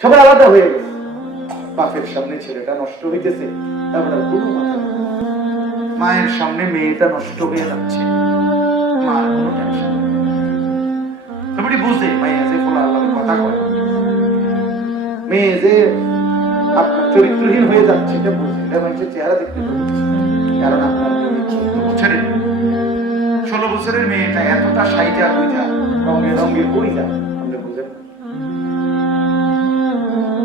সবাই আলাদা হয়ে গেছে বাপের সামনে ছেলেটা নষ্ট হইতেছে কোনো মাথা মায়ের সামনে মেয়েটা নষ্ট হয়ে যাচ্ছে। মার কোনো টেনশন বুঝে ফোলা কথা কয়। মেয়ে যে আপনার চরিত্রহীন হয়ে যাচ্ছে, এটা বুঝে এটা মানুষের চেহারা দেখতে তো কারণ আপনার চোদ্দ বছরের। ষোলো বছরের মেয়েটা এতটা সাইজা বুঝা রঙে রঙে কই যা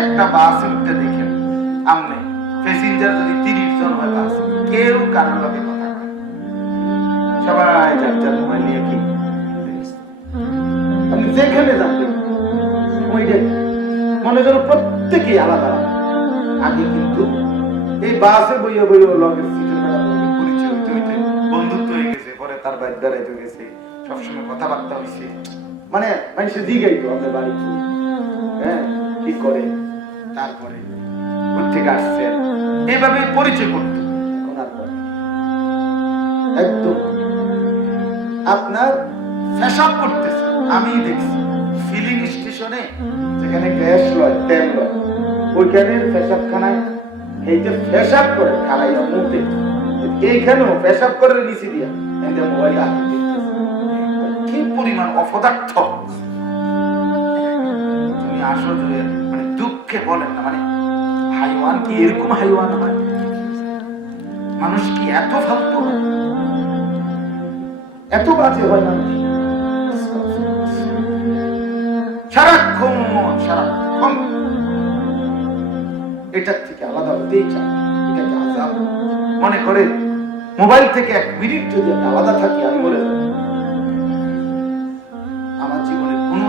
একটা বাস উঠে দেখেন আপনি প্যাসেঞ্জার যদি তিরিশ জন হয় বাস, কেউ কারোর লগে কথা সবাই যার যার নিয়ে কি? যেখানে ওইটাই মনে করো প্রত্যেকেই আলাদা। আগে কিন্তু এই বাসে বইয়ে বইয়ে হইতে বন্ধুত্ব হয়ে গেছে, পরে তার গেছে, সবসময় কথাবার্তা হয়েছে মানে মানুষের দিকেই তো আমাদের বাড়ি হ্যাঁ? কি করে তারপরে কোথেকে আসছেন এইভাবে পরিচয় করতো। একদম। আপনার ফ্যাশাপ করতেছে। আমি দেখছি। ফিলিং স্টেশনে যেখানে গ্যাস লয়, তেল লয়, ওইখানে ফ্যাশাপ খানায় এই যে ফ্যাশাপ করে খানাইয়া মুখে, এইখানেও ফ্যাশাপ করে নিচে দিয়া এতে মোবাইল হাতে। কি পরিমাণ অপদার্থ। তুমি আসো যে বলেন না মানে হাইওয়ান কি এরকম হাইওয়ান হয়? মানুষ কি এত ফালতু এত বাজে হয় মানুষ? সারাক্ষণ সারাক্ষণ। এটার থেকে আলাদা হতেই চায়, এটাকে আজাব। মনে করে, মোবাইল থেকে এক মিনিট যদি আমি আলাদা থাকি, আমি যাব। আমার জীবনে কোনো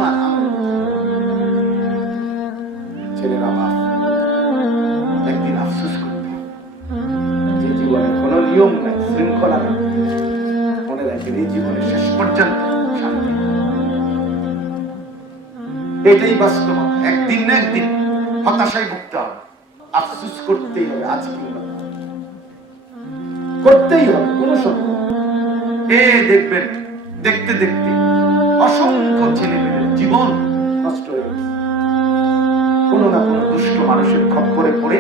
এটাই বাস্তবতা। একদিন না একদিন হতাশায় ভুগতে হবে। আফসোস করতেই হবে আজ কিংবা করতেই হবে, কোনো সম্ভব এ দেখবেন, দেখতে দেখতে অসংখ্য ছেলে মেয়েদের জীবন দুষ্ট মানুষের খপ্পরে পড়ে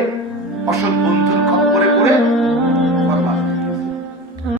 অসৎ বন্ধুর খপ্পরে